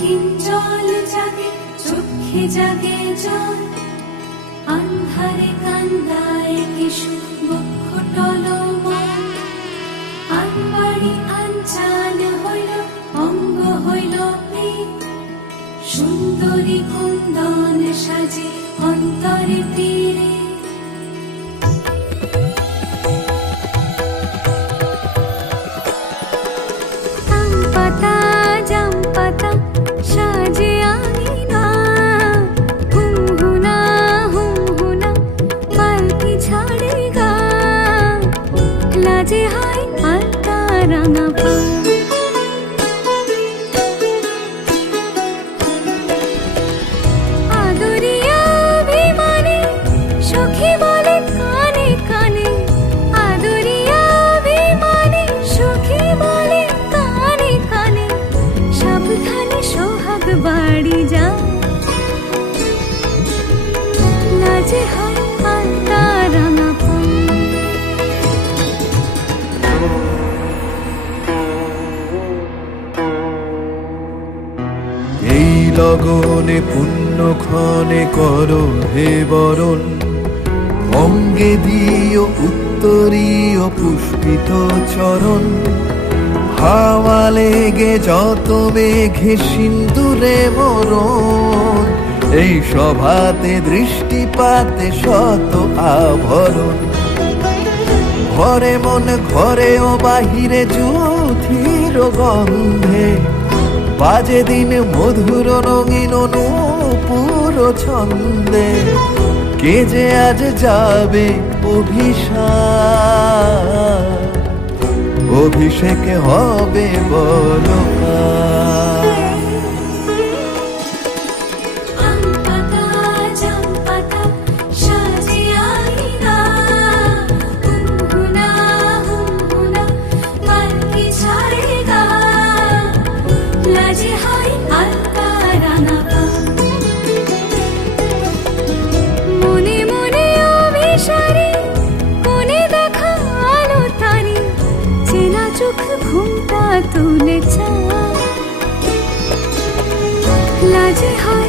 কিঞ্জল জাগে, চোখে জাগে জল, আন্ধারে কান্দায় কিশু বক্ষ টলমল, আনবাড়ি আনচান হইল, অঙ্গ হইল পীত, সুন্দরী কুন্দন সাজে অন্তরে তীরে। এই লগনে পুণ্যক্ষণে করো হে বরণ, অঙ্গে দিও উত্তরীয় পুষ্পিত চরণ, হাওয়া লেগে যত মেঘে সিন্দুরে মরণ, এই সভাতে দৃষ্টিপাতে শত আভরণ, ঘরে মন ঘরে ও বাহিরে যুথির গন্ধে, বাজে দিন মধুর রঙিন নূপুর ছন্দে, কে যে আজ যাবে অভিষেকে হবে বলো ঘুমটা তুলে চা, লাজে হয়